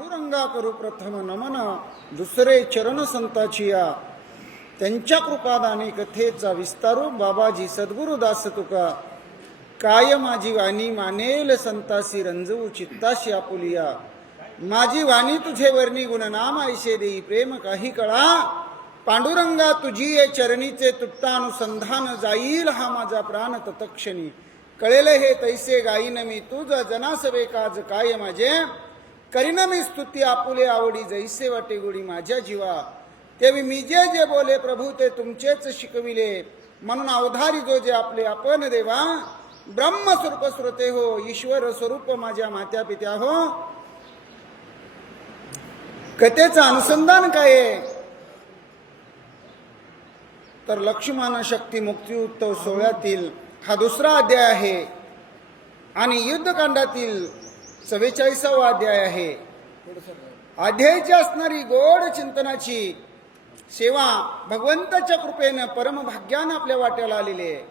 पांडुरंगा करू प्रथम नमन, दुसरे चरण संताची या त्यांच्या कृपादानी कथेचा विस्तारू, बाबाजी सद्गुरु दास तुका काय माझी वाणी मानेल संतासी, रंजवू चित्ताशी आपुलिया माझी वाणी तुझे वर्णी गुणनाम ऐशे देई प्रेम काही कळा, पांडुरंगा तुझी ये चरणीचे तुट्टानुसंधान, जाईल हा माझा प्राण तत्क्षणी, कळेल हे तैसे गाईन मी तुझ जनासवे काज काय माझे, करीन मी स्तुती आपुले आवडी जैसे वाटे गोडी माझ्या जीवा, तेवी मी जे जे बोले प्रभू ते तुमचेच शिकविले, म्हणून अवधारी जो जे आपले आपण देवा, ब्रह्मस्वरूप श्रोते हो ईश्वर स्वरूप माझ्या मात्या पित्या हो. कथेचं अनुसंधान काय तर लक्ष्मण शक्ती मुक्ती उत्सव सोहळ्यातील हा दुसरा अध्याय आहे आणि युद्धकांडातील 44वा अध्याय आहे. अध्यायाची असणारी गोड चिंतनाची सेवा भगवंताच्या कृपेने परमभाग्यानं आपल्या वाट्याला आलेली आहे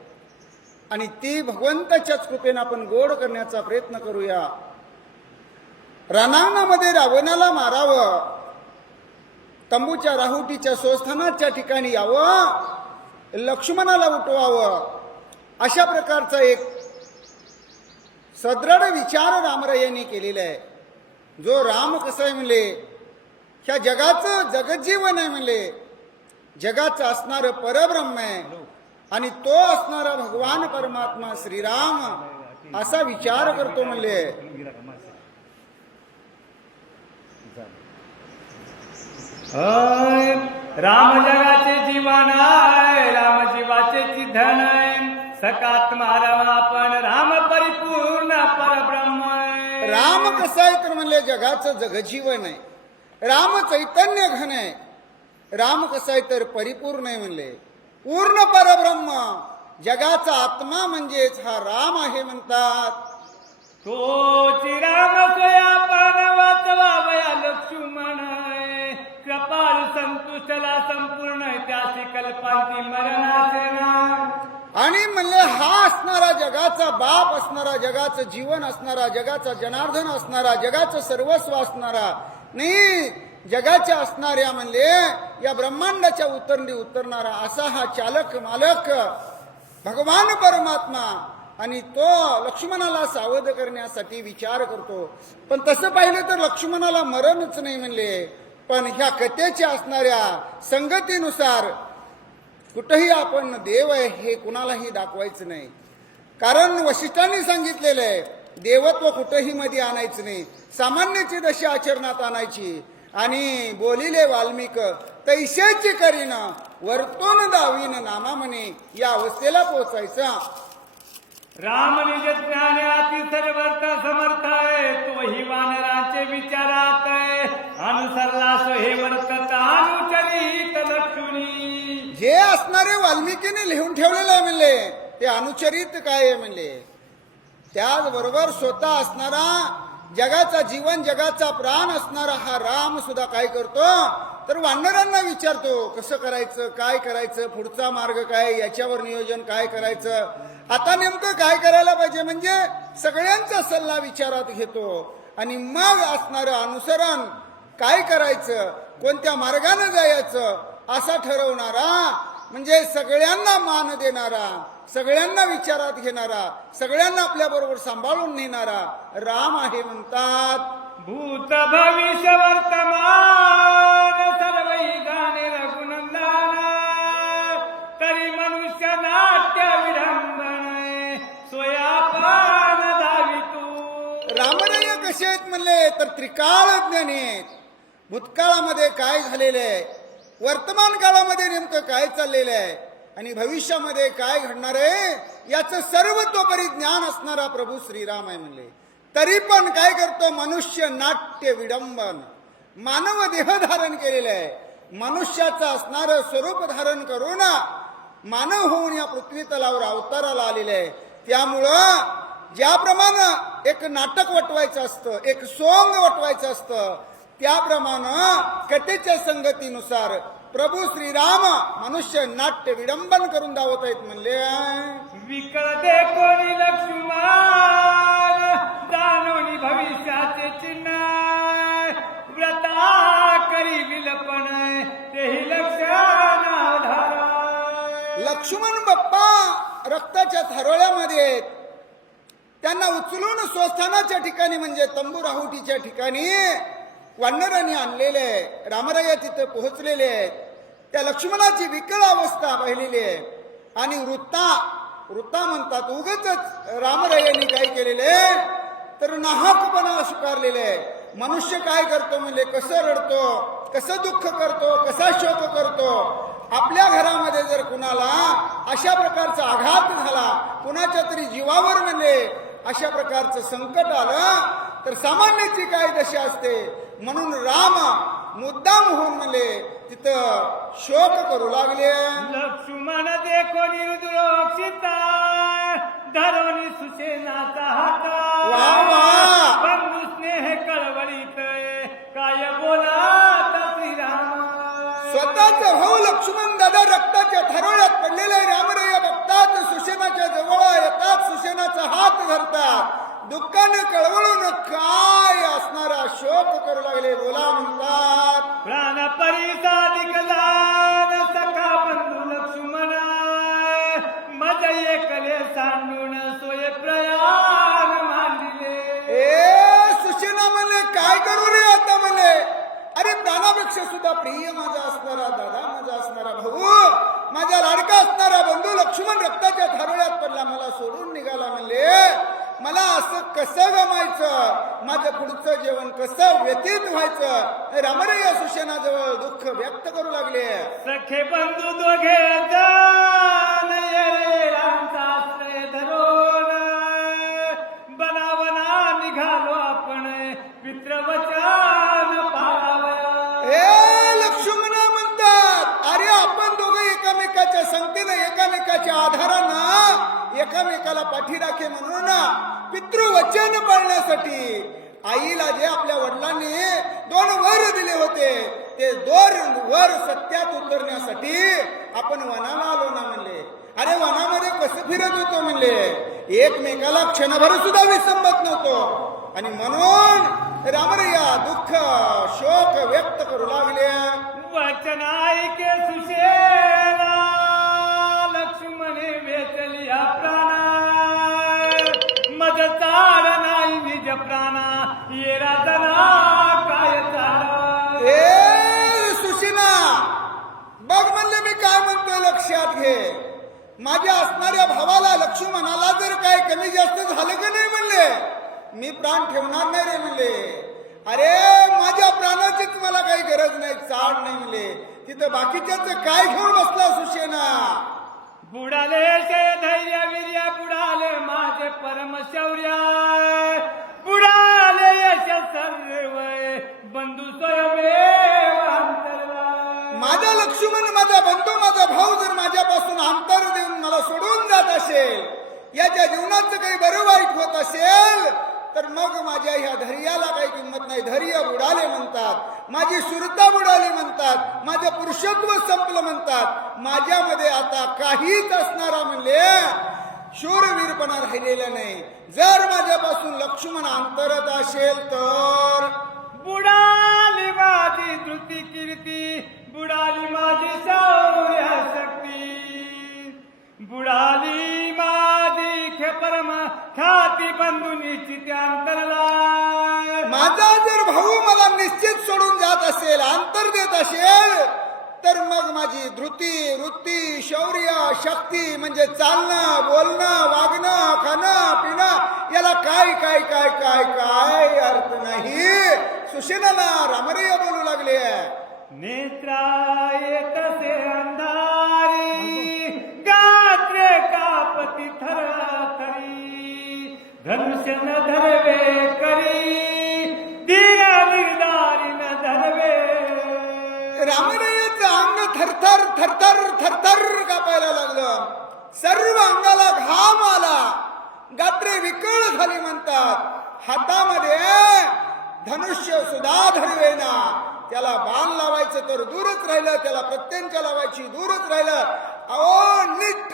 आणि ती भगवंताच्याच कृपेने आपण गोड करण्याचा प्रयत्न करूया. रणांगणामध्ये रावणाला मारावं, तंबूच्या राहुटीच्या स्वस्थानाच्या ठिकाणी यावं, लक्ष्मणाला उठवावं, अशा प्रकारचा एक सदृढ विचार रामरायांनी केलेला आहे. जो राम कसं आहे म्हणले, ह्या जगाचं जगज्जीवन आहे म्हणले, जगाचं असणारं परब्रह्म आहे आणि तो असणारा भगवान परमात्मा श्रीराम असा विचार करतो म्हणले. राम जगाचे जीवन आहे, राम जीवाचे धन आहे, सकात्मा राम आपण राम परिपूर्ण परब्रह्म आहे. राम कसं आहे तर म्हणले जगाचं जगजीवन आहे, राम चैतन्य घन आहे. राम कसं आहे तर परिपूर्ण आहे म्हणले, पूर्ण परब्रह्म जगाचा आत्मा म्हणजेच हा राम आहे म्हणतात. तोची राम सोया पान वाचवावया लक्ष्मण, कृपाळू संतुष्टला संपूर्ण त्याची कल्पांती मरणाचे नाम. आणि म्हणले हा असणारा जगाचा बाप असणारा, जगाचं जीवन असणारा, जगाचा जनार्दन असणारा, जगाचं सर्वस्व असणारा नाही, जगाच्या असणाऱ्या म्हणले या ब्रह्मांडाच्या उतरणारा असा हा चालक मालक भगवान परमात्मा. आणि तो लक्ष्मणाला सावध करण्यासाठी विचार करतो. पण तसं पाहिलं तर लक्ष्मणाला मरणच नाही म्हणले, पण ह्या कथेच्या असणाऱ्या संगतीनुसार कुठेही आपण देव आहे हे कुणालाही दाखवायचं नाही. कारण वशिष्ठांनी सांगितलेलं आहे देवत्व कुठेही मध्ये आणायचं नाही, सामान्याची दशा आचरणात आणायची. आणि बोलिले वाल्मिक तैसेची करीन वर्तोन दावीन नामा म्हणे, या अवस्थेला पोहोचायचा. राम निज ज्ञानाती सर्वता समर्थ आहे, तोही वानरांचे विचारात आहे, अनुसरला सो हे वर्तत अनुचरित लक्ष्मी. जे असणारे वाल्मिकीने लिहून ठेवलेलं आहे म्हणले ते अनुचरित काय आहे म्हणले. त्याचबरोबर स्वतः असणारा जगाचा जीवन जगाचा प्राण असणारा हा राम सुद्धा काय करतो तर वानरांना विचारतो कसं करायचं, काय करायचं, पुढचा मार्ग काय, याच्यावर नियोजन काय करायचं, आता नेमकं काय करायला पाहिजे, म्हणजे सगळ्यांचा सल्ला विचारात घेतो आणि मग असणारं अनुसरण काय करायचं, कोणत्या मार्गाने जायचं असा ठरवणारा, म्हणजे सगळ्यांना मान देणारा, सगळ्यांना विचारात घेणारा, सगळ्यांना आपल्या बरोबर सांभाळून नेणारा राम आहे म्हणतात. भूत भविष्य वर्तमान सर्वही गाणे रघुनंदन, तरी मनुष्य नाट्य विडंबन सोया पान दावी तू. रामराय कसे आहेत म्हणले तर त्रिकाळ ज्ञानी आहेत. भूतकाळामध्ये काय झालेलं आहे, वर्तमान काळामध्ये नेमकं काय चाललेलं आहे आणि भविष्यामध्ये काय घडणार आहे याचं सर्वतोपरी ज्ञान असणारा प्रभू श्रीराम आहे म्हणले. तरी पण काय करतो मनुष्य नाट्य विडंबन, मानव देह धारण केलेला आहे, मनुष्याचं असणारं स्वरूप धारण करून मानव होऊन या पृथ्वी तलावर अवताराला आलेले आहे. त्यामुळं ज्याप्रमाणे एक नाटक वटवायचं असतं, एक सोंग वटवायचं असतं, त्याप्रमाणे कथेच्या संगतीनुसार प्रभू श्रीराम मनुष्य नाट्य विडंबन करून दावत आहेत म्हणले. विकळ दे कोणी लक्ष्मण जाणोनी भविष्याचे चिन्ह, लक्ष्मण बाप्पा रक्ताच्या थारोळ्यामध्ये आहेत. त्यांना उचलून स्वस्थानाच्या ठिकाणी म्हणजे तंबू राहुटीच्या ठिकाणी वानरांनी आणलेले आहे. रामराया तिथे पोहोचलेले आहेत. त्या लक्ष्मणाची विकळ अवस्था पाहिलेली आहे. आणि वृत्ता म्हणतात उगच रामरायांनी काय केलेले तर नाहकपणा स्वीकारलेले आहे. मनुष्य काय करतो म्हणजे कसं रडतो, कसं दुःख करतो, कसा शोक करतो. आपल्या घरामध्ये जर कुणाला अशा प्रकारचा आघात झाला, कुणाच्या तरी जीवावर म्हणजे अशा प्रकारचं संकट आलं तर सामान्याची काय दशा असते. म्हणून राम मुद्दाम होऊन म्हणजे तिथं शोक करू लागले. लक्ष्मण देखो निर्दोषिता धरणी सुसेनाचा हात वा वा. बंधू स्नेह कळवळीत काय बोला श्रीराम. स्वतःच भाऊ लक्ष्मण दादा रक्ताच्या थारोळ्यात पडलेले रामराया बघतात. सुसेनाच्या जवळ येतात, सुसेनाचा हात धरतात. दुःखाने कळवळून काय असणारा शोक करू लागले. बोला म्हणतात प्राण परिसादिकला सखा बंधू लक्ष्मण मज एकले सांडून सोय प्रयाण मांडले. ए सुसेना म्हणे काय करू रे आता म्हणे. अरे प्राणापेक्षा सुद्धा प्रिय माझा असणारा दादा, माझा असणारा भाऊ, माझा लाडका असणारा बंधू लक्ष्मण रक्ताच्या थारोळ्यात पडला, मला सोडून निघाला. म्हणले मला असं कसं गमायचं, माझं पुढचं जीवन कसं व्यतीत व्हायचं. रामराया सुसेनाजवळ दुःख व्यक्त करू लागले. सखे बंधू दोघे जाण ये रामचा आश्रय धरून बनावना निघालो आपण पितृवचन पाळावं. हे लक्ष्मणा म्हणतात अरे आपण दोघं एकामेकाच्या संगतीनं, एकामेकाच्या आधारानं एकामेकाला पाठीराखे म्हणून पितृवचन पाळण्यासाठी आईला जे आपल्या वडिलांनी 2 वर दिले होते ते 2 वर सत्यात उतरण्यासाठी आपण वनाला आलो ना म्हणले. अरे वनामध्ये कसं फिरत होतो म्हणले, एकमेकाला क्षणभर सुद्धा विसंबत नव्हतो. आणि म्हणून रामराया दुःख शोक व्यक्त करू लागले. वचन ऐके सुशेला लक्ष्मणे वेचलिया प्राणा मज चाल नाही निज प्राणा ये राजना काय चाल. ए सुशिना बघ म्हणले मी काय म्हणतोय लक्षात घे. माझ्या असणाऱ्या भावाला लक्ष्मणाला जर काय कमी जास्त झालं का नाही म्हणले मी प्राण ठेवणार नाही रे म्हणले. अरे माझ्या प्राणाचीच मला काही गरज नाही, चाड नाही म्हणले. तिथं बाकीच्याच काय घेऊन बसला सुशेना. बुडाले शे धैर्य वीर्य बुडाले माझे परम शौर्य बुडाले यश सर्व बंधू स्वयमेव अंतर्वा. माझा लक्ष्मण, माझा बंधू, माझा भाऊ जर माझ्यापासून अंतर देऊन मला सोडून जात असेल, याच्या जीवनाचं काही बरं वाईट होत असेल तर मग माझ्या ह्या धैर्याला काही किंमत नाही. धैर्य बुडाले म्हणतात, माझी सुरता बुडाली म्हणतात, माझं पुरुषत्व संपलं म्हणतात. माझ्यामध्ये आता काहीच असणारा म्हणले शूरवीरपणा राहिलेला नाही. जर माझ्यापासून लक्ष्मण अंतरत असेल तर बुडाली माझी धृती कीर्ती बुडाली माझी शौर्य शक्ती बुडाली माझी परम ख्याती बंधू निश्चित अंतरला. माझा जर भाऊ मला निश्चित सोडून जात असेल, अंतर देत असेल तर मग माझी धृती वृत्ती शौर्य शक्ती म्हणजे चालणं बोलणं वागणं खाणं पिणं याला काय काय काय काय काय अर्थ नाही. सुशेनाला रामराया बोलू लागले. नेत्रा येतसे अंधारी गात्रे कापती थरथरी धनुष्य न धरवे करी दिया निर्धारी न धरवे. रामरायाचं अंग थरथर थरथर थरथर कापायला लागलं. सर्व अंगाला घाम आला, गात्रे विकळ झाली म्हणतात. हातामध्ये धनुष्य सुद्धा धरवेना. त्याला बाण लावायचं तर दूरच राहिलं, त्याला प्रत्यंचा लावायची दूरच राहिलं. अहो नीट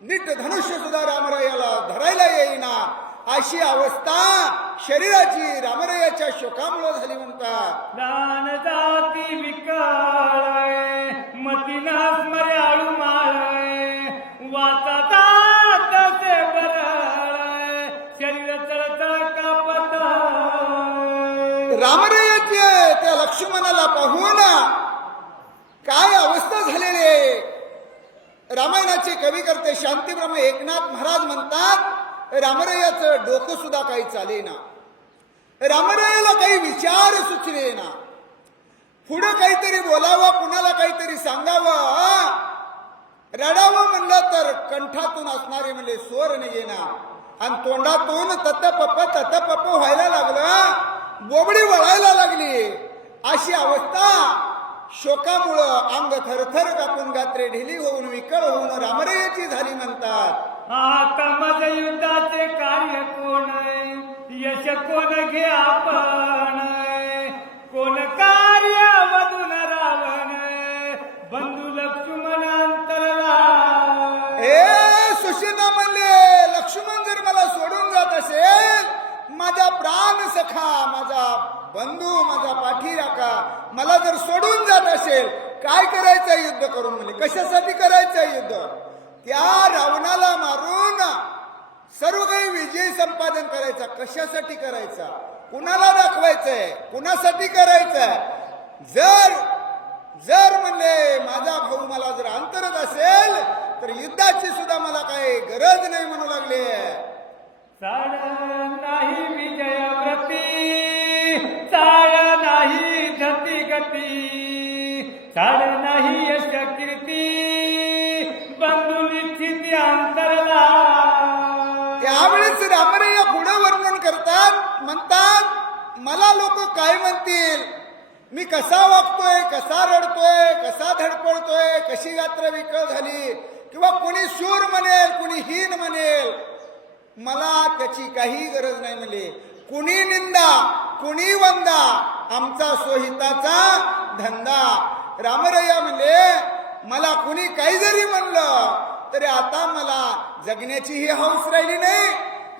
नीट धनुष्य सुद्धा रामरायाला धरायला येईना. अशी अवस्था शरीराची रामरायाच्या शोकामुळे झाली म्हणतात. दान जाती विकाळ मतीना स्मर्याळू माळ लक्ष्मणाला पाहून काय अवस्था झालेली आहे. रामायणाचे कवी करते शांतीब्रह्म एकनाथ महाराज म्हणतात, रामरायाचं डोकं सुद्धा काही चालेना, रामरायाला काही विचार सुचलेना, पुढं काहीतरी बोलावं, कुणाला काहीतरी सांगावं, रडावं म्हणलं तर कंठातून असणारे म्हणजे स्वर निघेना आणि तोंडातून ततपप व्हायला लागलं, बोबडी वळायला लागली. अशी अवस्था शोकामुळं अंग थरथर कापून गात्रे ढिली होऊन विकळ होऊन रामरायाची झाली म्हणतात. आता माझ युद्धाचे कार्य कोण आहे, यश कोण घे आपण, कोण कार्य मधून रावण, बंधू लक्ष्मण अंतरला. ए सुशिना म्हणले, लक्ष्मण जर मला सोडून जात असेल, माझा प्राण सखा, माझा बंधू, माझा पाठी राखा, मला जर सोडून जात असेल, काय करायचं युद्ध करून म्हणले. कशासाठी करायचं युद्ध? त्या रावणाला मारून सर्व काही विजय संपादन करायचा. कशासाठी करायचा? कुणाला दाखवायचंय? कुणासाठी करायचंय? जर म्हणले माझा भाऊ मला जर अंतरत असेल तर युद्धाची सुद्धा मला काही गरज नाही म्हणू लागले. चाळ नाही विजय व्रती, चाळ नाही धती गती, चाळ नाही यश कीर्ती, बंधू निश्चिती अंतरला. त्यावेळेस रामराया पुढे वर्णन करतात, म्हणतात मला लोक काय म्हणतील, मी कसा वागतोय, कसा रडतोय, कसा धडपडतोय, कशी यात्रा विकळ झाली, किंवा कोणी शूर म्हणेल, कोणी हीन म्हणेल, मला त्याची काही गरज नाही म्हणले. कुणी निंदा, कुणी वंदा, आमचा सोहिताचा धंदा. रामराया म्हणले मला कुणी काही जरी म्हणलं तरी आता मला जगण्याचीही हौस राहिली नाही,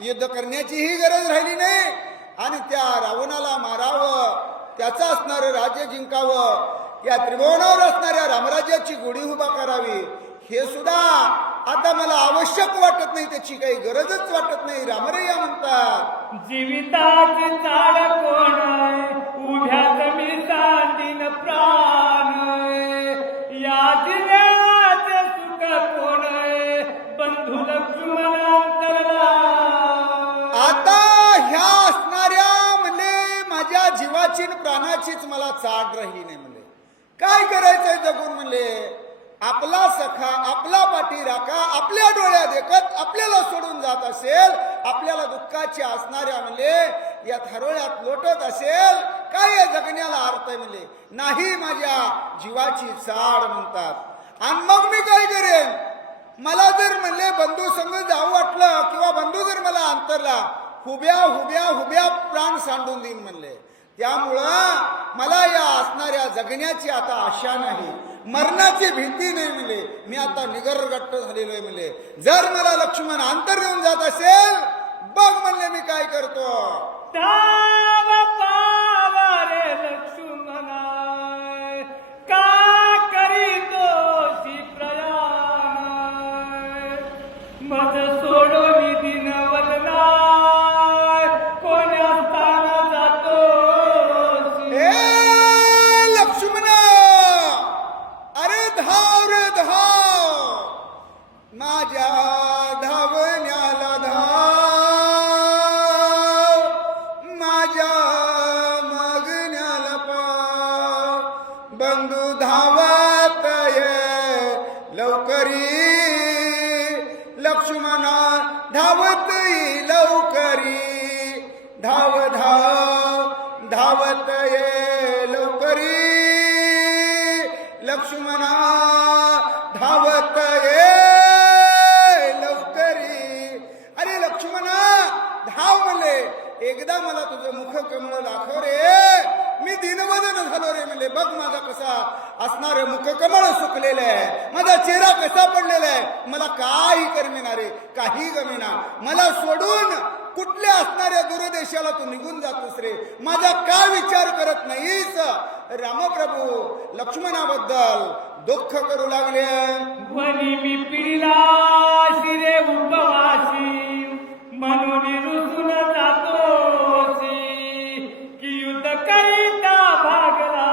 युद्ध करण्याचीही गरज राहिली नाही, आणि त्या रावणाला मारावं, त्याचं असणारं राज्य जिंकावं, या त्रिभुवनावर असणाऱ्या रामराज्याची गुढी उभा करावी, हे सुद्धा आता मला आवश्यक वाटत नाही, त्याची काही गरजच वाटत नाही. रामराया म्हणतात, जीविताची चाळ कोण, उभ्यात मी सांडीन प्राण, या जिव्याचे सुख कोण, बंधू लक्ष्मण अंतरला. आता ह्या असणाऱ्या म्हणले माझ्या जीवाची न प्राणाचीच मला चाड राहिली नाही म्हणले. काय करायचंय जगून म्हणले. आपला सखा, आपला पाठी राखा, आपल्या डोळ्या देखत आपल्याला सोडून जात असेल, आपल्याला दुःखाची असणाऱ्या म्हणले या हरोळ्यात लोटत असेल, काय या जगण्याला अर्थ आहे म्हणले. नाही माझ्या जीवाची चाड म्हणतात. आणि मग मी काय करेन, मला जर म्हणले बंधू संग जाऊ वाटलं, किंवा बंधू जर मला अंतरला, हुब्या प्राण सांडून देईन म्हणले. त्यामुळं मला या असणाऱ्या जगण्याची आता आशा नाही, मरणाची भीती नाही म्हणले. मी आता निगरगट्ट झालेलो आहे म्हणले. जर मला लक्ष्मण अंतर देऊन जात असेल, बघ म्हणले मी काय करतो. धाव पावा रे लक्ष्मणा, का करीतोसी प्रयाण, मज सोडून दिन वदना, कोण्या स्थान जातोसी. ए लक्ष्मण, अरे धाव रे धाव, माझ्या धावण्याला धाव, माझ्या मागण्याला पाव, बंधू धावत ये लवकरी, लक्ष्मणा धावत ये लवकरी, धाव धाव धावत ये लवकरी, लक्ष्मणा धावत ये लवकरी. अरे लक्ष्मणा धाव म्हणले, एकदा मला तुझं मुख कमळ दाखव रे, मी दिनवदन झालो रे म्हणले. बघ माझा कसा असणार मुख कमळ सुकलेलं आहे, माझा चेहरा कसा पडलेला आहे, मला काही करमिना रे, काही गमिना. मला सोडून कुठल्या असणाऱ्या दूरदेशाला तू निघून जातोस रे, माझा का विचार करत नाहीस. रामप्रभू लक्ष्मणाबद्दल दुःख करू लागले. वनी मी पिला शिरे उपवासी, म्हणून रुसून जातोसी, की युद्ध करीता भागला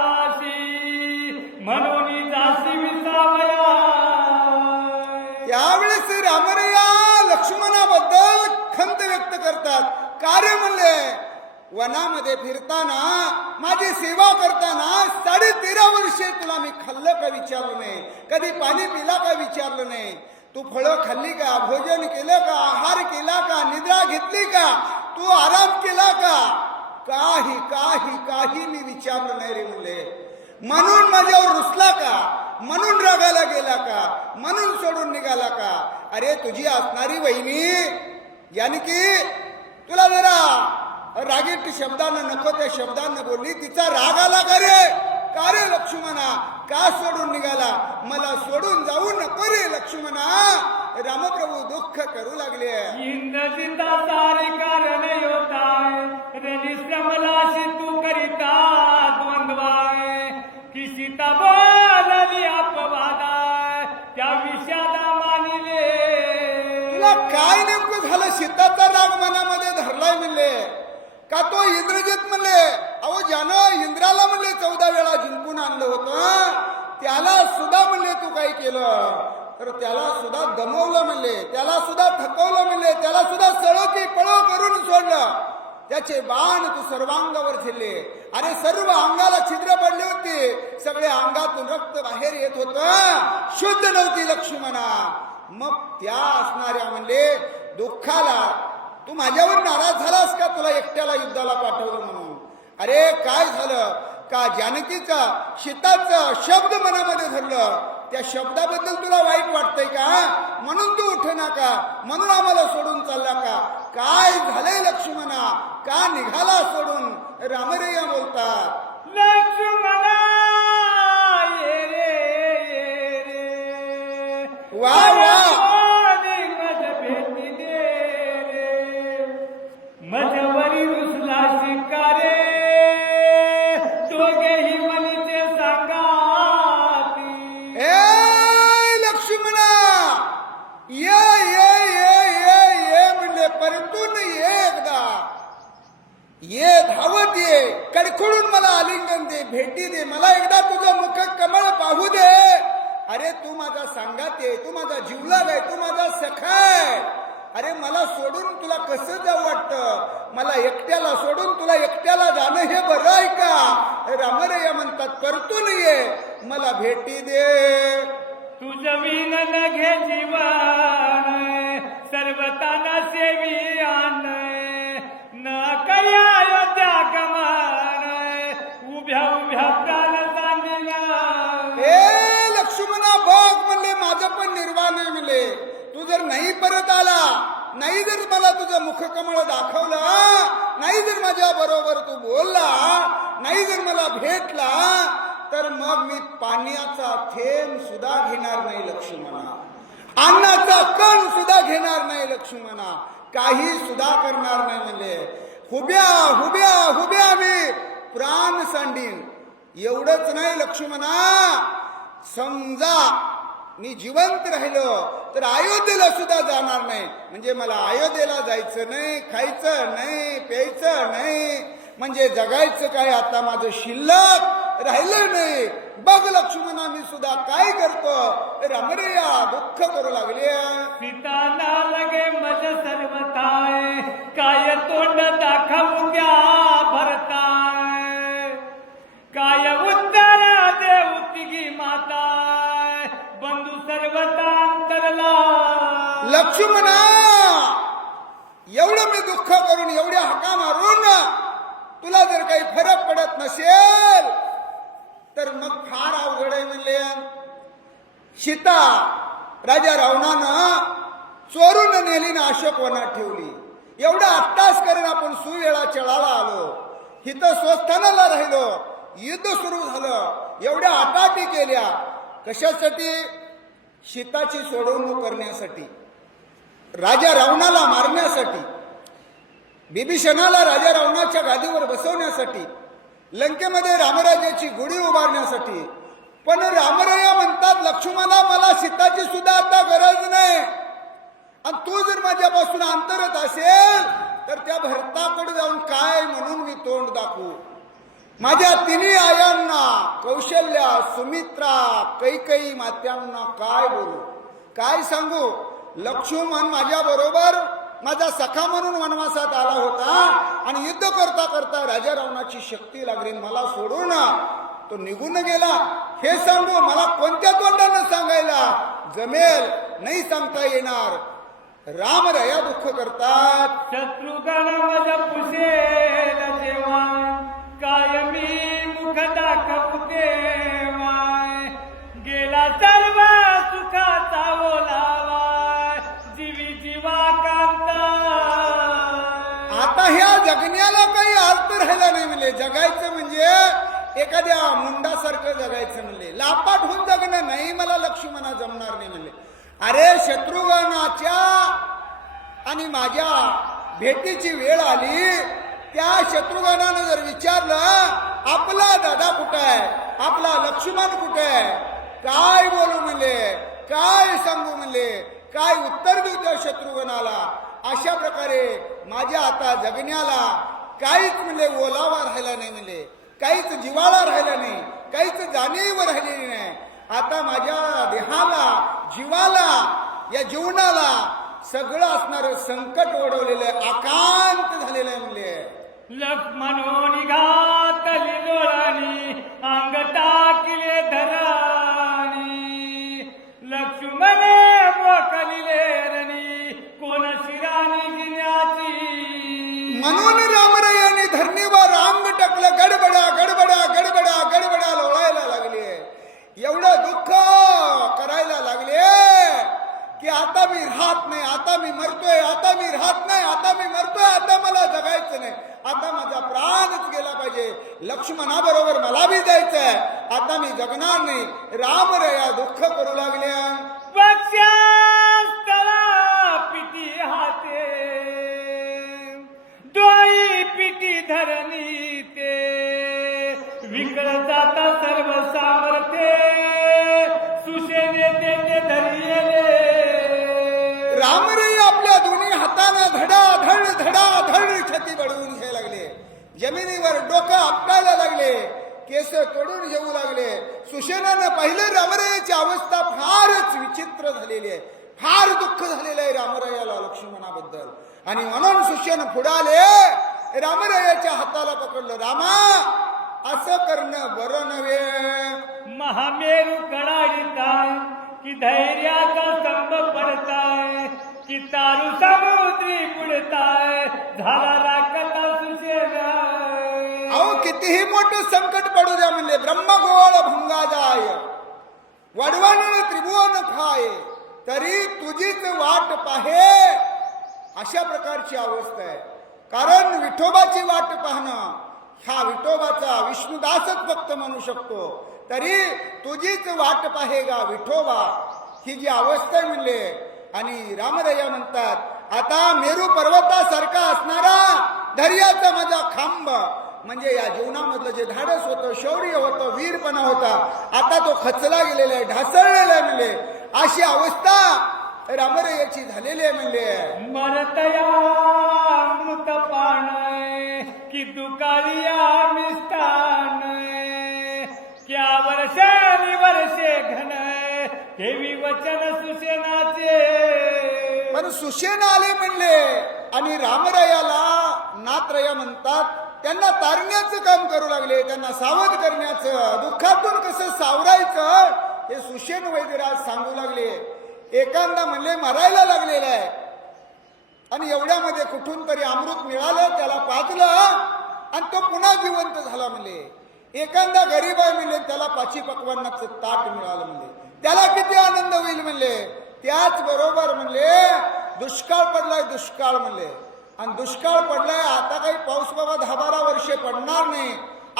विचारतात, का रे म्हणले वनामध्ये फिरताना माझी सेवा करताना 13.5 वर्षे तुला मी खाल्लं का विचारलं नाही, कधी पाणी पिला का विचारलं नाही, तू फळं खाल्ली का, भोजन केलं का, आहार केला का, निद्रा घेतली का, तू आराम केला का, काही काही काही मी विचारलं नाही रे म्हणले. म्हणून माझ्यावर रुसला का, म्हणून रागाला गेला का, म्हणून सोडून निघाला का. अरे तुझी असणारी वहिनी जानकी तुला जरा रागीट शब्दानं नको त्या शब्दानं बोलली, तिचा राग आला का रे, का रे लक्ष्मणा, का सोडून निघाला, मला सोडून जाऊ नको रे लक्ष्मणा. रामप्रभू दुःख करू लागले. इंद्रजिता सारे कारण योताय रजिश्रमलाशी तू करिता द्वंद्वाय की सीता बोलली अपवादाय त्या विषादा मानिले. तुला काय नेमकं झालं, सीताचा राग मनामध्ये धरलाय म्हणले का, तो इंद्रजित म्हणले. अहो ज्यानं इंद्राला म्हणले 14 वेळा जिंकून आणलं होतं त्याला सुद्धा म्हणले तू काय केलं, तर त्याला सुद्धा दमवलं म्हणले, त्याला सुद्धा थकवलं म्हणले, त्याला सुद्धा सळो की पळो करून सोडलं. त्याचे बाण तू सर्वांगावर झेलले. अरे सर्व अंगाला छिद्र पडले होते, सगळ्या अंगातून रक्त बाहेर येत होतं, शुद्ध नव्हती लक्ष्मणा. मग त्या असणाऱ्या म्हणले दुःखाला तू माझ्यावर नाराज झालास का, तुला एकट्याला युद्धाला पाठवलं म्हणून. अरे काय झालं का, जानकीचा सीताचा शब्द मनामध्ये धरलं, त्या शब्दाबद्दल तुला वाईट वाटतंय का, म्हणून तू उठना का, म्हणून आम्हाला सोडून चालला का, काय झालंय लक्ष्मणा, का निघाला सोडून. रामरैया बोलतात, लक्ष्मणा ये रे वा वा मजवरी रुसला शिकारे दोघेही मनीचे सांगाती. ए लक्ष्मणा ये ये ये ये ये म्हणले, परतून ये एकदा, ये धावत ये, कडखडून मला आलिंगन दे, भेटी दे, मला एकदा तुझं मुख कमळ पाहू दे. अरे तू माझा सांगात आहे, तू माझा जीवलाग आहे, तू माझा सखा आहे. अरे मला सोडून तुला कसं जाऊ वाटतं, मला एकट्याला सोडून तुला एकट्याला जाणं हे बरं आहे का. रामरैया म्हणतात, परतून ये, मला भेटी दे. तुझं विन न घे जीवन सर्वताना सेवी आण न कया अयोध्या गमन उभ्या उभ्या प्राण सांगितला. ए लक्ष्मणा बघ म्हणले, माझं पण निर्वाण आहे म्हणले. तू जर नाही परत आला, नाही जर मला तुझं मुखकमळ दाखवलं, नाही जर माझ्या बरोबर तू बोलला, नाही जर मला भेटला, तर मग मी पाण्याचा थेंब सुद्धा घेणार नाही लक्ष्मणा, अन्नाचा कण सुद्धा घेणार नाही लक्ष्मणा, काही सुद्धा करणार नाही म्हणले. हुब्या हुब्या हुब्या मी प्राण सांडीन. एवढंच नाही लक्ष्मणा, समजा मी जिवंत राहिलो तर अयोध्येला सुद्धा जाणार नाही. म्हणजे मला अयोध्येला जायचं नाही, खायचं नाही, प्यायचं नाही, म्हणजे जगायचं काय आता माझं शिल्लक राहिलं नाही. बघ लक्ष्मणा मी सुद्धा काय करतो. रामरैया दुःख करू लागले. पिता ना लगे मज सर्वताय काय तोंड दाखवू द्या भरताय काय उत्तर देऊ तिघी माता बंधू सर्वतांतरला. लक्ष्मणा एवढं मी दुःख करून एवढ्या हाका मारून तुला जर काही फरक पडत नसेल तर मग फार अवघड आहे म्हणले. सीता राजा रावणानं चोरून नेली ना अशोक वनात ठेवली. एवढा अट्टास करून आपण सुवेळा चळाला आलो, हिथं स्वस्थानाला राहिलो, युद्ध सुरू झालं, एवढ्या आटाटी केल्या कशासाठी. सीताची सोडवणूक करण्यासाठी, राजा रावणाला मारण्यासाठी, बिभीषणाला राजा रावणाच्या गादीवर बसवण्यासाठी, लंकेमध्ये रामराज्याची गुढी उभारण्यासाठी. पण रामरैया म्हणतात लक्ष्मणा मला सीताची सुद्धा आता गरज नाही, आणि तू जर माझ्यापासून अंतरत असेल तर त्या भरताकडे जाऊन काय म्हणून मी तोंड दाखवू. माझ्या तिन्ही आयांना कौशल्या, सुमित्रा, कैकेयी मात्यांना काय बोलू, काय सांगू. लक्ष्मण माझ्या बरोबर माझा सखा म्हणून वनवासात आला होता आणि युद्ध करता करता राजा रावणाची शक्ती लागली मला सोडून तो निघून गेला. हे सांगू मला कोणत्या तोंडानं सांगायला जमेल नाही सांगता येणार. राम रया दुःख करतात. शत्रुघ्न मज पुसेल जेव्हा कायमी मुख दाखवू तेव्हा गेला सर्व सुखाचा ओलावा जीवी जीवा कांता. आता ह्या जगण्याला काही अर्थ राहिला नाही म्हणले. जगायचं म्हणजे एखाद्या मुंडासारखं जगायचं म्हणले. लापाट होऊन जगणं नाही मला लक्ष्मणा जमणार नाही म्हणले. अरे शत्रुघ्नाच्या आणि माझ्या भेटीची वेळ आली. त्या शत्रुघ्नानं जर विचारलं आपला दादा कुठं आहे आपला लक्ष्मण कुठे आहे काय बोलू म्हणले काय सांगू म्हणले काय उत्तर देऊ त्या शत्रुघ्नाला. अशा प्रकारे माझ्या आता जगण्याला काहीच म्हणले ओलावा राहिला नाही म्हणले काहीच जिवाळा राहिला नाही काहीच जाणीव राहिलेली नाही. आता माझ्या देहाला जीवाला या जीवनाला सगळं असणारं संकट ओढवलेलं आकांत झालेलं आहे म्हणले. लक्ष्मणो निघातली डोळानी अंग टाकिले धरानी लक्ष्मणे मोकलिले रणी कोण शिरानी जिन्याची. म्हणून रामरायाने धरणीवर अंग टाकलं. गडबडा गडबडा गडबडा गडबडा लोळायला लागले. एवढं दुःख करायला लागले की आता मी राहत नाही आता मी मरतोय आता मी राहत नाही आता मी मरतोय आता मला जगायचं नाही आता माझा प्राणच गेला पाहिजे. लक्ष्मणाबरोबर मला बी जायचंय आता मी जगणार नाही. राम रया दुःख करू लागल्या. पक्षास्तला पिटी हाते डोई पिटी धरणी ते विकळ जाता सर्व सामर्थ्य सुशेने ते धरिले. रामराय आपल्या दोन्ही हातानं धडाधड धडाधड छती बडवून घ्यायला लागले. जमिनीवर डोकं आपटायला लागले. केस तोडून घेऊ लागले. सुशेनानं पाहिलं रामरायाची अवस्था फारच विचित्र झालेली आहे. फार दुःख झालेलं आहे रामरायाला लक्ष्मणाबद्दल. आणि म्हणून सुशेन पुढाले रामरायाच्या हाताला पकडलं. रामा असं करणं बरं नव्हे. महामेरू कडाडताय की धैर्याचा स्तंभ पडताय की तारू समुद्री बुडताय झाला राखता सुशेना. अहो कितीही मोठं संकट पडू द्या म्हणले ब्रह्मगोळ भंगा जाय वडवण त्रिभुवन खाय तरी तुझीच वाट पाहे. अशा प्रकारची अवस्था आहे. कारण विठोबाची वाट पाहणं हा विठोबाचा विष्णुदासच फक्त म्हणू शकतो. तरी तुझीच वाट पाहेगा विठोबा ही जी अवस्था आहे म्हणले. आणि रामराया म्हणतात आता मेरू पर्वतासारखा असणारा धैर्याचा माझा खांब म्हणजे या जीवनामधलं जे धाडस होतं शौर्य होतं वीरपणा होता आता तो खचला गेलेला आहे ढासळलेला आहे म्हणले. अशी अवस्था रामरायाची झालेली आहे म्हणले. मरतया मृत पाण की दुकाळिया मिष्टान क्या वर्षानी वर्षे घन ठेवी वचन सुशेनाचे. पण सुशेन आले म्हणले आणि रामरायाला नात्रया म्हणतात. त्यांना तारण्याचं काम करू लागले. त्यांना सावध करण्याचं दुःखातून कसं सावरायचं हे सुशेन वैद्यराज सांगू लागले. एखादा म्हणले मरायला लागलेला आहे आणि एवढ्यामध्ये कुठून तरी अमृत मिळालं त्याला पाजलं आणि तो पुन्हा जिवंत झाला म्हणले. एखादा गरीब आहे म्हणले त्याला पाची पक्वान्नाचं ताट मिळालं म्हणले त्याला किती आनंद होईल म्हणले. त्याच बरोबर म्हणले दुष्काळ पडलाय दुष्काळ म्हणले आणि दुष्काळ पडलाय आता काही पाऊस बाबा 10-12 वर्षे पडणार नाही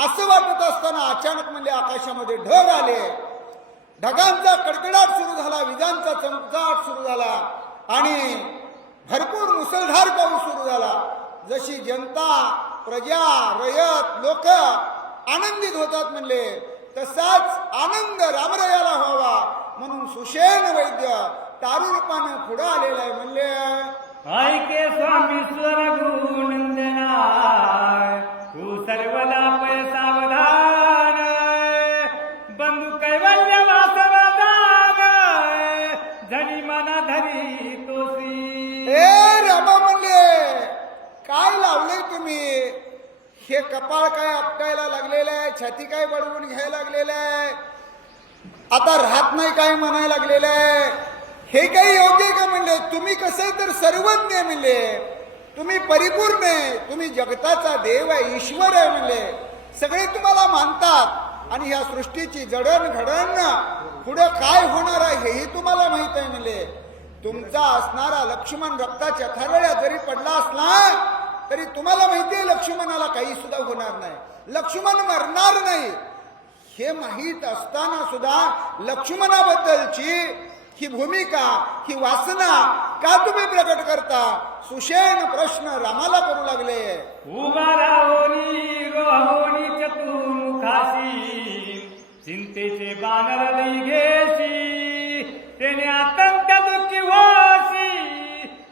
असं वाटत असताना अचानक म्हणले आकाशामध्ये ढग आले. ढगांचा कडकडाट सुरू झाला विजांचा चमकाट सुरू झाला आणि भरपूर मुसळधार पाऊस सुरू झाला. जशी जनता प्रजा रयत लोक आनंदित होतात म्हणले तसाच आनंद रामरायाला व्हावा म्हणून सुशेन वैद्य तारू रूपानं पुढे आलेला आहे म्हणले. ऐके स्वामी स्वरगुनंदना तू सर्वदा पय सावधान बंधू कैवल्य वासना दान धनी मना धरी तोसी. हे रामा कपाळ काय आपटायला लागलेलं आहे, छाती काय बडवून घ्यायला लागलेलं आहे, आता राहत नाही काय म्हणायला लागलेलं आहे. हे काही योग्य आहे का म्हणले? तुम्ही कसं तर सर्वज्ञ म्हणले, तुम्ही परिपूर्ण आहे, तुम्ही जगताचा देव आहे, ईश्वर आहे म्हणले, सगळे तुम्हाला मानतात आणि ह्या सृष्टीची जडणघडण पुढं काय होणार आहे हेही तुम्हाला माहित आहे म्हणले. तुमचा असणारा लक्ष्मण रक्ताच्या थरळ्या जरी पडला असला तरी तुम्हाला माहिती आहे लक्ष्मणाला काही सुद्धा होणार नाही, लक्ष्मण मरणार नाही. हे माहीत असताना सुद्धा लक्ष्मणाबद्दलची ही भूमिका, ही वासना का तुम्ही प्रकट करता? सुषेण प्रश्न रामाला करू लागले. उभा राहोनी रोहोनी चतुर्मुखाशी, चिंतेचे बाणर लई घेशी, तेने अत्यंत दुःखी होशी,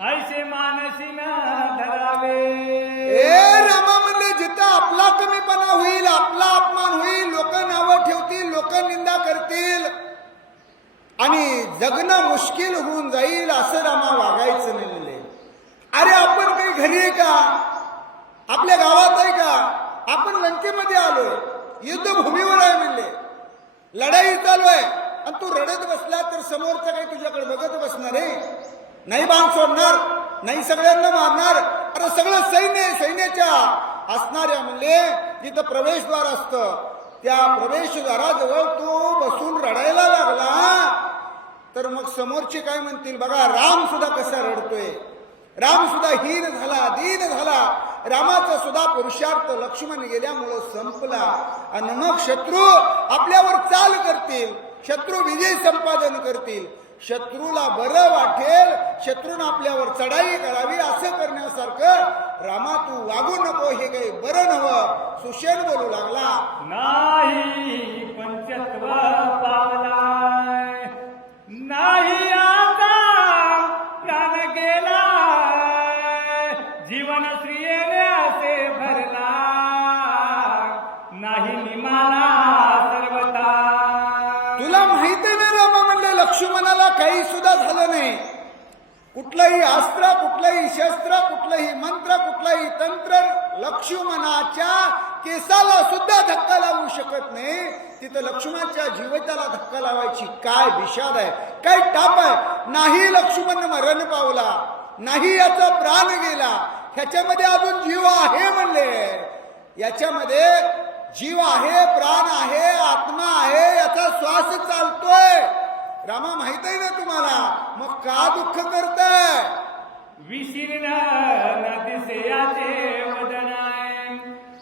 ऐसे मानसी ना धरावे. ए रामा म्हणले, जिथं आपला कमीपणा होईल, आपला अपमान होईल, लोक नावं ठेवतील, लोक निंदा करतील आणि जगणं मुश्किल होऊन जाईल, असं रामा वागायचं नाही म्हणले. अरे आपण काही घरी आहे का? आपल्या गावात आहे का? आपण लंकेमध्ये आलोय, युद्धभूमीवर आहे म्हणले, लढाई चालू आहे आणि तू रडत बसला तर समोरचा काही तुझ्याकडे बघत बसणार आहे? नाही बाण सोडणार, नाही सगळ्यांना मारणार. अरे सगळं सैन्य, सैन्याच्या असणाऱ्या म्हणले जिथं प्रवेशद्वार असतं त्या प्रवेशद्वाराजवळ तो बसून रडायला लागला तर मग समोरचे काय म्हणतील? बघा राम सुद्धा कसा रडतोय, राम सुद्धा हीन झाला, दीन झाला. रामाचा सुद्धा पुरुषार्थ लक्ष्मण गेल्यामुळं संपला आणि मग शत्रू आपल्यावर चाल करतील, शत्रू विजय संपादन करतील, शत्रूला बरं वाटेल, शत्रून आपल्यावर चढाई करावी असं करण्यासारखं रामा तू वागू नको, हे काही बरं नव्हं. सुषेण बोलू लागला, नाही पंचत्व पावलाय, नाही आता प्राण गेलाय, जीवन श्रियेने असे भरला, नाही निमाला सर्वता. तुला माहित आहे ना रामा म्हणले, लक्ष्मणाला काही सुद्धा झालं नाही. कुठलंही अस्त्र, कुठलंही शस्त्र, कुठलंही मंत्र, कुठलंही तंत्र लक्ष्मणाच्या केसाला सुद्धा धक्का लावू शकत नाही. तिथं लक्ष्मणाच्या जीविताला धक्का लावायची काय विषाद आहे, काय टाप आहे. नाही लक्ष्मण मरण पावला, नाही याचा प्राण गेला, ह्याच्यामध्ये अजून जीव आहे म्हणले. याच्यामध्ये जीव आहे, प्राण आहे, आत्मा आहे, याचा श्वास चालतोय. रामा माहित आहे ना तुम्हाला, मग का दुःख करताय? विशीर्ण न दिसयाचे वदनाय,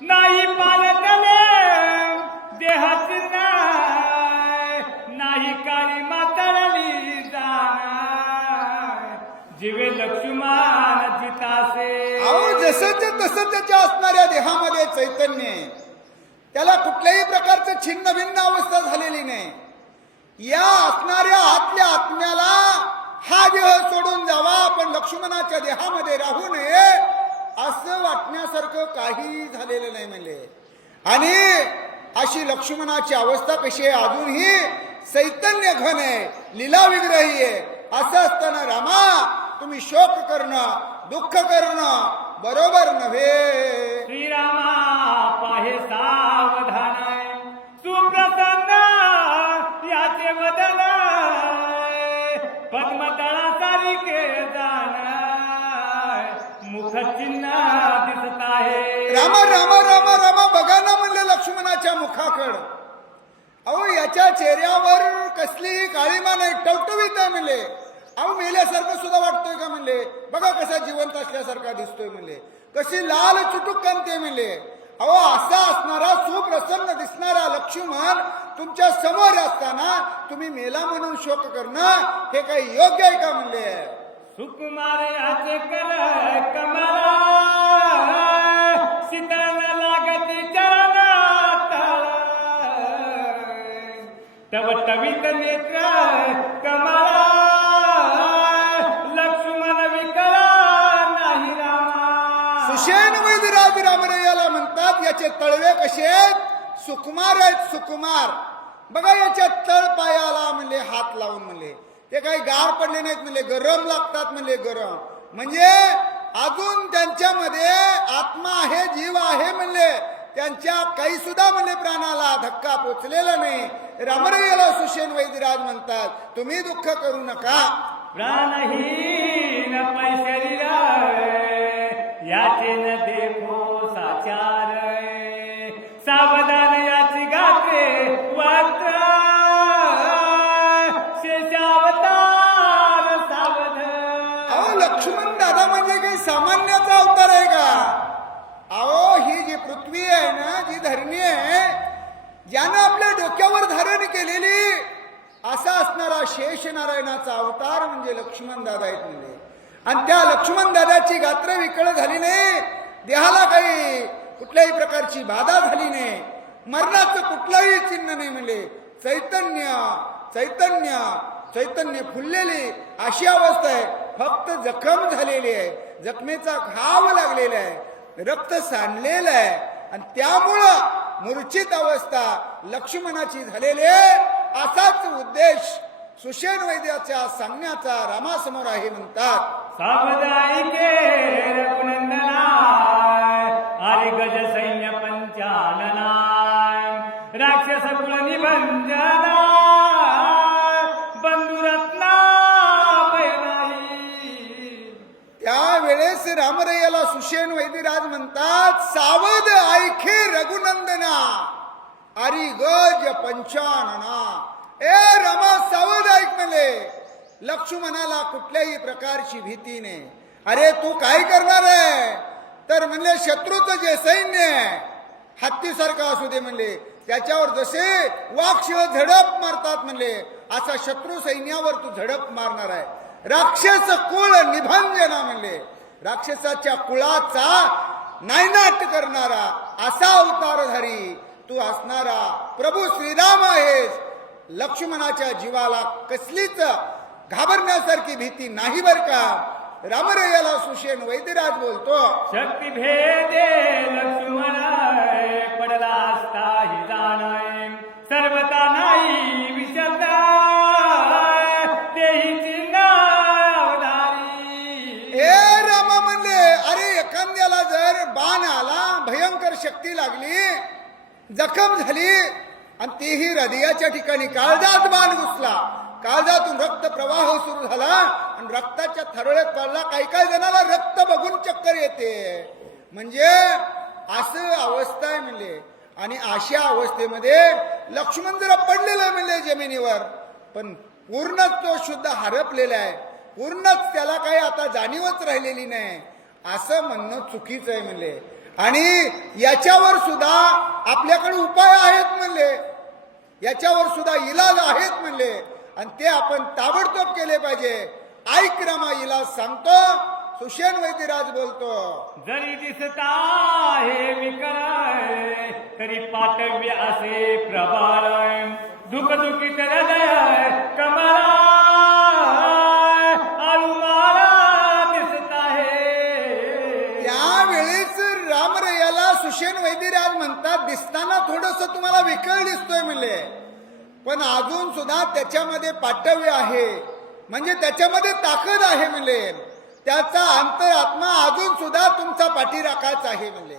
नाही पालकले देहाची नाय, नाही काळी मातळली जाणाय, जीवे लक्ष्मण जितासे. अहो जसंच तसं त्याच्या असणाऱ्या देहामध्ये चैतन्य आहे, त्याला कुठल्याही प्रकारचं छिन्न भिन्न अवस्था झालेली नाही. या असणाऱ्या आतल्या आत्म्याला हा देह सोडून जावा, पण लक्ष्मणाच्या देहामध्ये राहू नये असं वाटण्यासारखं काही झालेलं नाही म्हणले. आणि अशी लक्ष्मणाची अवस्था कशी आहे? अजूनही चैतन्य घन आहे, लीला विग्रही आहे. असं असताना रामा तुम्ही शोक करणं, दुःख करणं बरोबर नव्हे. श्रीरामा पाहे सावधानाय, सुप्रसन्न याचे वदन, पद्मतळा सारिके जाणाय, मुख चिन्ह दिसत आहे. रामा रामा रामा रामा बघा ना म्हणले लक्ष्मणाच्या मुखाकड. अहो याच्या चेहऱ्यावर कसली काळीमा नाही, टवटवीत आहे म्हणले. अहो मेल्यासारखं सुद्धा वाटतोय का म्हणले? बघा कसा जिवंत असल्यासारखा दिसतोय म्हणले, कशी लाल चुटुक कांते म्हणले. अहो असा असणारा सुप्रसन्न दिसणारा लक्ष्मण तुमच्या समोर असताना तुम्ही मेला म्हणून शोक करणं हे काही योग्य आहे का म्हणले? सुकुमार याचे कर कमला, शीतल लागती चरणात, तव तवित नेत्र कमला, लक्ष्मण विकला नाही रामा. सुषेण वैद्यराज रामरयाला म्हणतात याचे तळवे कसे आहेत? सुकुमार आहेत, सुकुमार. बघा याच्या तळ पायाला म्हणले हात लावून म्हणले ते काही गार पडले नाहीत म्हणले, गरम लागतात म्हणले, गरम. म्हणजे अजून त्यांच्यामध्ये आत्मा आहे, जीव आहे म्हणले, त्यांच्या काही सुद्धा म्हणले प्राणाला धक्का पोचलेला नाही. रामरय्याला सुषेण वैद्यराज म्हणतात, तुम्ही दुःख करू नका. प्राणहीन पैशरीरा याचे न देखो साचार सावधान याची गाते वात्र शेषावतार सावध. अहो लक्ष्मण दादा म्हणजे काही सामान्याचा अवतार आहे का? अहो ही जी पृथ्वी आहे ना, जी धरणी आहे, ज्यानं आपल्या डोक्यावर धारण केलेली असा असणारा शेष नारायणाचा अवतार म्हणजे लक्ष्मण दादा आहेत म्हणजे. आणि त्या लक्ष्मण दादाची गात्र विकळ झाली नाही, देहाला काही कुठल्याही प्रकारची बाधा झाली नाही, मरणाचं कुठलंही चिन्ह नाही म्हणले. चैतन्य चैतन्य चैतन्य फुललेली अशी अवस्था आहे. फक्त जखम झालेली आहे, जखमेचा घाव लागलेला आहे, रक्त सांडलेलं आहे. आणि त्यामुळं मूर्छित अवस्था लक्ष्मणाची झालेली आहे. असाच उद्देश सुषेण वैद्याच्या सांगण्याचा रामासमोर आहे. म्हणतात सावधाईके रघुनंदना आरे गज सैन्य पंचानना राक्षस कुळ निभंजना बंधुरत्ना पैनाई. त्यावेळेस रामरय्याला सुषेण वैद्यराज म्हणतात, सावध ऐखे रघुनंदना आरी गज पंचानना. ए रमा सावध ऐक म्हणले, लक्ष्मणाला कुठल्याही प्रकारची भीती नाही. अरे तू काय करणार आहे? तर म्हणले शत्रूचं जे सैन्य आहे, हत्तीसारखं असू दे म्हणले, त्याच्यावर जसे वाघशिव झडप मारतात म्हणले, असा शत्रू सैन्यावर तू झडप मारणार आहे. राक्षस कुळ निभंजना म्हणले, राक्षसाच्या कुळाचा नायनाट करणारा असा अवतारधारी तू असणारा प्रभू श्रीराम आहेस. लक्ष्मणाच्या जीवाला कसलीच घाबरण्यासारखी भीती नाही बर का. रामरय्याला सुषेण वैद्यराज बोलतो, शक्ती भेदे लक्ष्मण पडला असता हि जाणाय सर्वता नाही विषदा देहीची नावधारी. हे रामा म्हणले, अरे एखाद्याला जर बाण आला, भयंकर शक्ती लागली, जखम झाली आणि तीही हृदयाच्या ठिकाणी काळजात बाण घुसला, काळजातून रक्त प्रवाह सुरू झाला आणि रक्ताच्या थरोळ्यात पडला. काही काही जणाला रक्त बघून चक्कर येते. म्हणजे असं अवस्था आहे म्हणले. आणि अशा अवस्थेमध्ये लक्ष्मण जरा पडलेला म्हणले जमिनीवर, पण पूर्णच तो शुद्ध हरपलेला आहे, पूर्णच त्याला काही आता जाणीवच राहिलेली नाही, असं म्हणणं चुकीचं आहे म्हणले. आणि याच्यावर सुद्धा आपल्याकडे उपाय आहेत म्हणले, याच्यावर सुद्धा इलाज आहेत म्हणले, आणि ते आपण ताबडतोब केले पाहिजे. ऐक रमा इलाज सांगतो. सुषेण वैद्यराज बोलतो, जरी दिसता हे विकळ तरी पाठव्य असे प्रबळ दुखदुखीत हृदय कमला आळूमाळा दिसत आहे. त्यावेळेस रामरय्याला सुषेण वैद्यराज म्हणतात, दिसताना थोडस तुम्हाला विकळ दिसतोय म्हणले, पण अजून सुद्धा त्याच्यामध्ये पाठव्य आहे, म्हणजे त्याच्यामध्ये ताकद आहे म्हणले, त्याचा अंतरात्मा अजून सुद्धा तुमचा पाठीराखाच आहे म्हणले.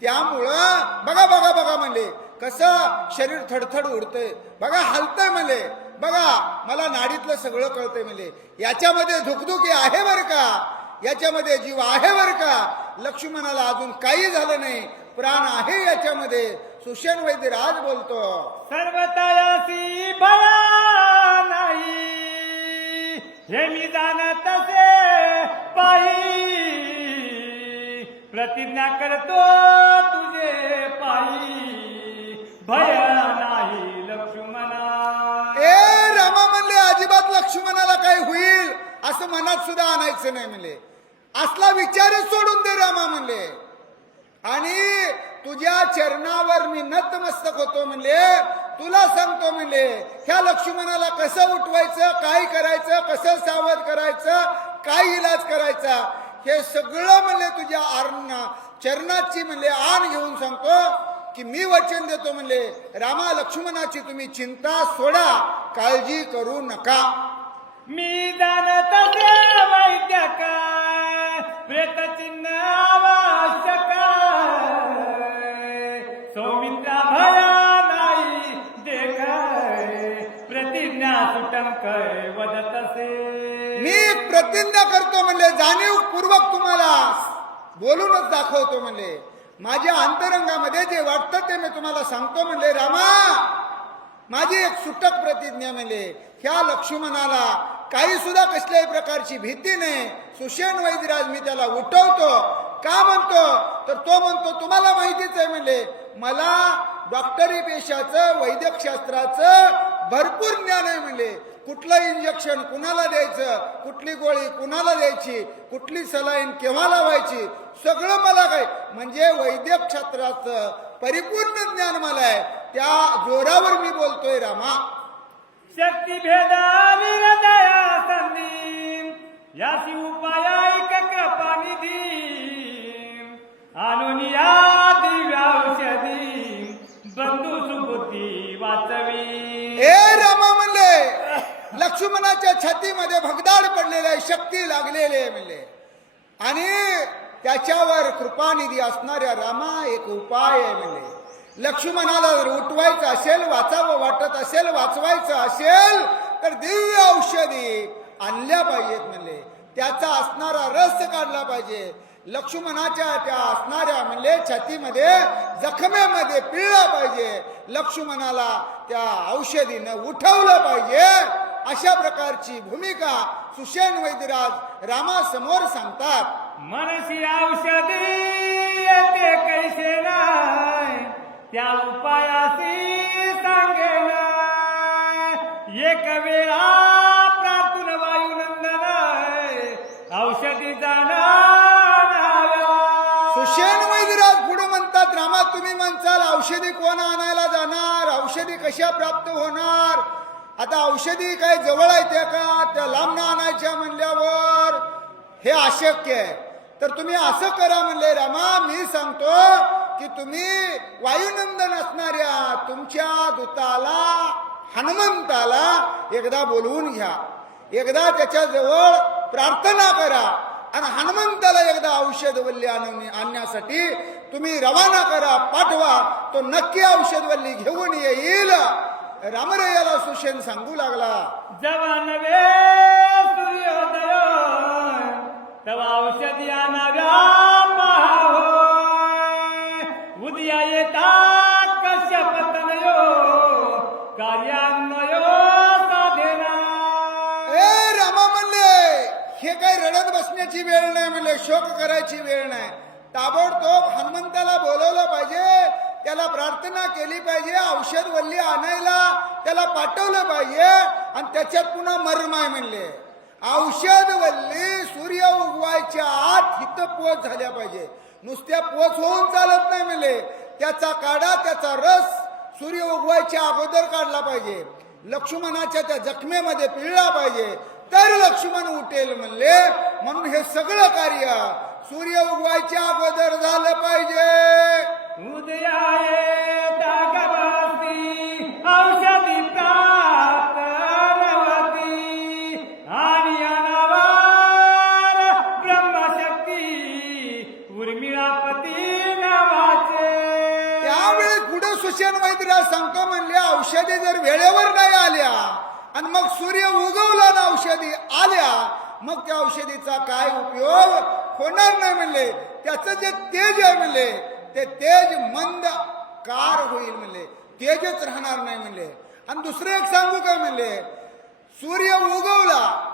त्यामुळं बघा बघा बघा म्हणले, कसं शरीर थडथड उडतंय, बघा हलतंय म्हणले, बघा मला नाडीतलं सगळं कळतंय म्हणले, याच्यामध्ये धुकधुकी आहे बर का, याच्यामध्ये जीव आहे बर का. लक्ष्मणाला अजून काही झालं नाही, प्राण आहे याच्यामध्ये. सुषेण वैद्यराज बोलतो, सर्वतयासी भया नाही हे मी जाणत असे पायी प्रतिज्ञा करतो तुझे पायी भय नाही लक्ष्मणा. ए रामा म्हणले, अजिबात लक्ष्मणाला काय होईल असं मनात सुद्धा आणायचं नाही म्हणले, असला विचारच सोडून दे रामा म्हणले. आणि तुझ्या चरणावर मी नतमस्तक होतो म्हणले, तुला सांगतो म्हणले, ह्या लक्ष्मणाला कसं उठवायचं, काय करायचं, कसं सावध करायचं, काय इलाज करायचा, हे सगळं म्हणले तुझ्या चरणाची म्हणले आण घेऊन सांगतो की मी वचन देतो म्हणले, रामा लक्ष्मणाची तुम्ही चिंता सोडा, काळजी करू नका. मी जाणत वैद्य काय प्रेत चिन्ह आवश्यक कै वदत असे. मी एक प्रतिज्ञा करतो म्हणले, जाणीवपूर्वक तुम्हाला बोलूनच दाखवतो म्हणले. माझ्या अंतरंगामध्ये जे वाटतं ते मी तुम्हाला सांगतो म्हणले. रामा, माझी एक सुटक प्रतिज्ञा म्हणले, ह्या लक्ष्मणाला काही सुद्धा कसल्याही प्रकारची भीती नाही. सुषेण वैद्यराज मी त्याला उठवतो. का म्हणतो तर तो म्हणतो तुम्हाला माहितीच आहे म्हणले, मला डॉक्टरी पेशाचं वैद्यकशास्त्राचं भरपूर ज्ञान आहे म्हणले. कुठलं इंजेक्शन कुणाला द्यायचं, कुठली गोळी कुणाला द्यायची, कुठली सलाईन केव्हा लावायची, सगळं मला काय म्हणजे वैद्यकशास्त्राचं परिपूर्ण ज्ञान मला आहे. त्या जोरावर मी बोलतोय रामा. शक्ती भेदा हृदया संधी याची उपाय ऐक कृपा निधी आणून या दिव्या औषधी बंधू सुबुद्धी वाचवी. ए रामा म्हणले, लक्ष्मणाच्या छातीमध्ये भगदाड पडलेले आहे, शक्ती लागलेली आहे म्हणले. आणि त्याच्यावर कृपानिधी असणाऱ्या रामा एक उपाय आहे म्हणले. लक्ष्मणाला जर उठवायचं असेल, वाचावं वाटत असेल, वाचवायचं असेल तर दिव्य औषधी आणल्या पाहिजेत म्हणले. त्याचा असणारा रस काढला पाहिजे. लक्ष्मणाच्या त्या असणाऱ्या म्हणले छातीमध्ये जखमेमध्ये पिळला पाहिजे. लक्ष्मणाला त्या औषधीनं उठवलं पाहिजे. अशा प्रकारची भूमिका सुषेण वैद्यराज रामासमोर सांगतात. मनसी औषधी येते कैसे नाही त्या उपायासी सांगेन. एक वेळा प्रार्थना वायुनंदन औषधी सुषेण वैद्यराज पुढे म्हणतात, रामा तुम्ही म्हणसाल औषधी कोण आणायला जाणार, औषधी कशा प्राप्त होणार. आता औषधी काय जवळ आहे का, त्या लांब आणायच्या म्हणल्यावर हे अशक्य आहे. तर तुम्ही असं करा म्हणले रामा, मी सांगतो की तुम्ही वायुनंदन असणाऱ्या तुमच्या दूताला हनुमंताला एकदा बोलवून घ्या, एकदा त्याच्याजवळ प्रार्थना करा आणि हनुमंताला एकदा औषधवल्ली आणण्यासाठी तुम्ही रवाना करा, पाठवा. तो नक्की औषधवल्ली घेऊन येईल. रामरायाला सुषेण सांगू लागला, जेव्हा नवे सूर्योदय तेव्हा औषधी आणाव्या पहावं. उद्या येता कश्यपतनयो कार्यान्वयो साधेना. ए रामा म्हणले, हे काही रडत बसण्याची वेळ नाही म्हणले, शोक करायची वेळ नाही. ताबडतोब हनुमंताला बोलवलं पाहिजे, त्याला प्रार्थना केली पाहिजे, औषध वल्ली आणायला त्याला पाठवलं पाहिजे. आणि त्याच्यात पुन्हा मर्म आहे म्हणले, औषध वल्ली सूर्य उगवायच्या आत हित पोच झाल्या पाहिजे. नुसत्या पोच होऊन चालत नाही म्हणले, त्याचा काढा, त्याचा रस सूर्य उगवायच्या अगोदर काढला पाहिजे. लक्ष्मणाच्या त्या जखमेमध्ये पिळला पाहिजे, तर लक्ष्मण उठेल म्हणले. म्हणून हे सगळं कार्य सूर्य उगवायच्या अगोदर झालं पाहिजे. उदया येता गवासी औषधी प्राप्त नवती आणि अनावार ब्रह्मशक्ती उर्मिळापती नावाचे. त्यावेळी पुढे सुषेण वैद्यराज सांगतो म्हणले, औषधी जर वेळेवर नाही आल्या आणि मग सूर्य उगवला ना औषधी आल्या, मग त्या औषधीचा काय उपयोग होणार नाही म्हणले. त्याचं जे तेज आहे म्हणले, ते तेज मंद कार होईल म्हणले, तेजच राहणार नाही म्हणले. आणि दुसरं एक सांगू काय म्हणले, सूर्य उगवला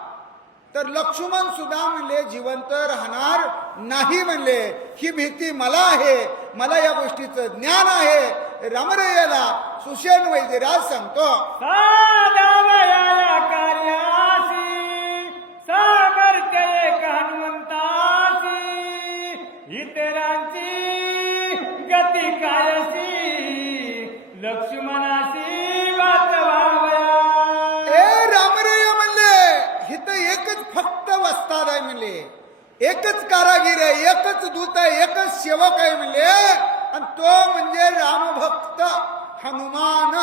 तर लक्ष्मण सुद्धा म्हणले जिवंत राहणार नाही म्हणले. ही भीती मला आहे, मला या गोष्टीचं ज्ञान आहे. रामरायाला सुषेण वैद्यराज सांगतो, साधावया कार्यासी सामर्थ्य एक हनुमंतासी इतरांची गती कायसी लक्ष्मणासी वाचवावया. ए रामराय म्हणले, हिथं एकच फक्त वस्ताद आहे म्हणले, एकच कारागीर आहे, एकच दूत आहे, एकच सेवक आहे म्हणले. आणि तो म्हणजे रामभक्त हनुमान.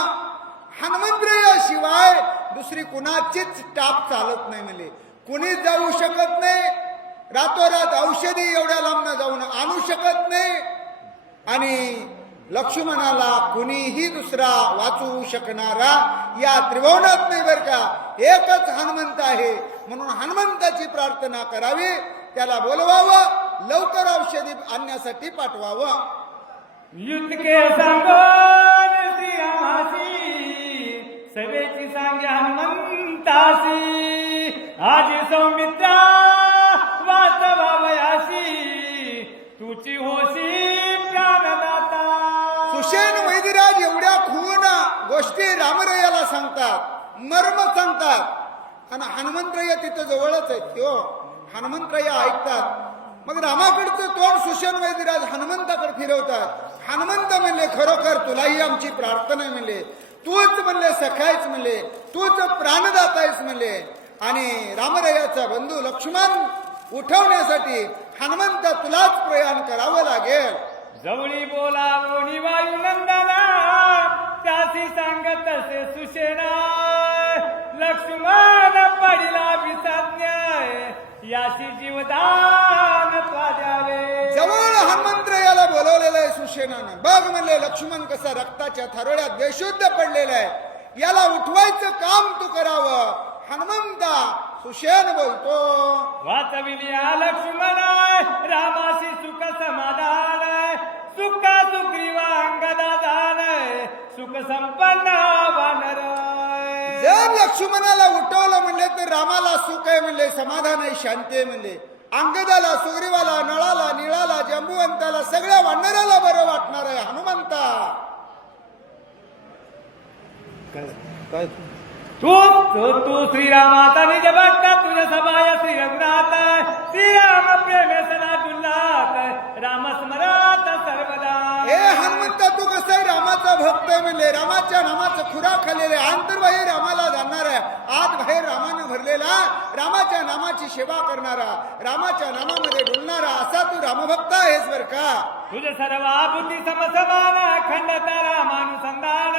हनुमंतरायाशिवाय दुसरी कुणाचीच टाप चालत नाही म्हणले. कुणीच जाऊ शकत नाही, रातोरात औषधी एवढ्या लांब जाऊन आणू शकत नाही. आणि लक्ष्मणाला कुणीही दुसरा वाचू शकणारा या त्रिभुवनात नाही बर का, एकच हनुमंत आहे. म्हणून हनुमंताची प्रार्थना करावी, त्याला बोलवावं, लवकर औषधी आणण्यासाठी पाठवावं. युद्ध के सांगोन श्रीरामासी, सवेची सांगे हनुमंतासी. आज सौमित्रा वास्तवावयासी, तुची होशी प्राणदाता. सुषेण वैदिराज एवढ्या खून गोष्टी रामरयाला सांगतात, मर्म सांगतात, आणि हनुमंतराय तिथं जवळच आहेत. त्यो हनुमंतराय ऐकतात. मग रामाकडचं तोंड सुषेण वैदिराज हनुमंताकडे फिरवतात. हनुमंत म्हणले, खरोखर तुलाही आमची प्रार्थना म्हणले, तूच म्हणले सखायच म्हणले, तूच प्राणदातायच म्हणले. आणि रामरयाचा बंधू लक्ष्मण उठवण्यासाठी हनुमंत तुलाच प्रयाण करावं लागेल. जवळी बोलावणी वायुनंदना, त्यासी सांगत असे सुषेणा. लक्ष्मण पडिला विसाज्ञाय, यासी जीवदान द्यावे. जवळ हनुमंतरायाला बोलवलेलं आहे सुषेणानं. बघ म्हणले, लक्ष्मण कसा रक्ताच्या थारोळ्यात बेशुद्ध पडलेला आहे, याला उठवायचं काम तू करावं. हनुमंता सुषेण बोलतो, वाचविल्या लक्ष्मणाय, रामाशी सुख समाधान. सुख सुग्रीवा अंगदान, सुख संपन्न वानर. जर लक्ष्मणाला उठवलं म्हणले तर रामाला सुख आहे म्हणले, समाधान आहे, शांती आहे म्हणले. अंगदाला, सुग्रीवाला, नळाला, निळाला, जंबुवंताला, सगळ्या वानराला बरं वाटणार आहे. हनुमंता काय तू श्रीरामाचा निज भक्त, तुझ्या सभाय श्री रघुनाथ. श्रीराम प्रेमे सदा दुल्लात, राम स्मरात सर्वदा. हे हनुमंता, तू कसं आहे रामाचा भक्त आहे म्हणले, रामाच्या नामाचं खुराक खाल्लेले, आंतरबाह्य रामाला जाणणार आहे, आत बाहेर रामानं भरलेला, रामाच्या नामाची सेवा करणारा, रामाच्या नामामध्ये डुलणारा असा तू रामभक्त आहेस बर का. तुझे सर्व बुद्धी समसमान, खंडता रामानुसंधान.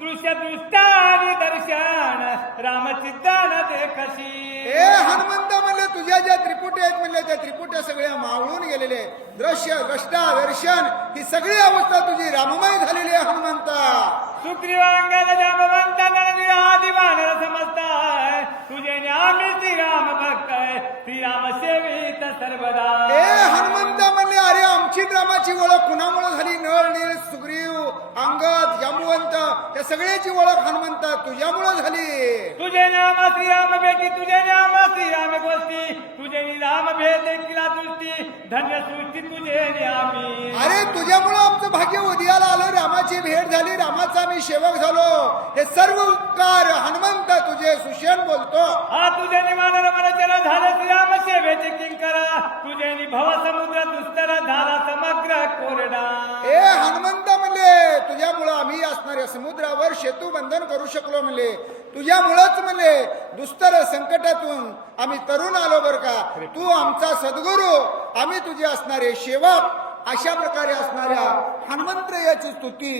दृश्य दृष्टानी दर्शन, रामचित्तान देखशी. हे हनुमंता म्हणले, तुझ्या ज्या त्रिपुटी आहेत म्हणले, त्या त्रिपुट्या सगळ्या मावळून गेलेले. दृश्य, द्रष्टा, दर्शन ही सगळी अवस्था तुझी राममय झालेली आहे हनुमंता. सुग्रीवांगद जामवंत नळविराधी वानर समजताय. तुझे आम्ही श्रीराम भक्त, श्रीराम सेवित सर्वदा. हे हनुमंता म्हणले, अरे आमची रामाची ओळख कुणामुळे झाली? नळ, नीळ, सुग्रीव, अंगद, जांबुवंत या सगळ्याची ओळख हनुमंता तुझ्यामुळे झाली. तुझे नाम श्रीराम भेटी, तुझे नाम श्रीराम गोष्टी. तुझे राम भेद किला दृष्टी, धन्य सृष्टी तुझे आम्ही. अरे तुझ्यामुळं आमचं भाग्य उदयाला आलं, रामाची भेट झाली, रामाचा आम्ही सेवक झालो. हे सर्व उपकार हनुमंता तुझे. सुषेण बोलतो, हा तुझे निवारण मनचर झालं श्रीराम सेवेचे किंकरा. तुझे भव समुद्र दुस्तर झाला समग्र कोरडा. हे हनुमंता म्हणले, तुझ्यामुळं आम्ही असणाऱ्या समुद्रावर सेतू बंधन करू शकलो म्हणले. तुझ्यामुळंच म्हणले दुस्तर संकटातून आम्ही तरुण आलो बर का. तू आमचा सद्गुरू, आम्ही तुझे असणारे सेवक. अशा प्रकारे असणाऱ्या हनुमंतरायाची स्तुती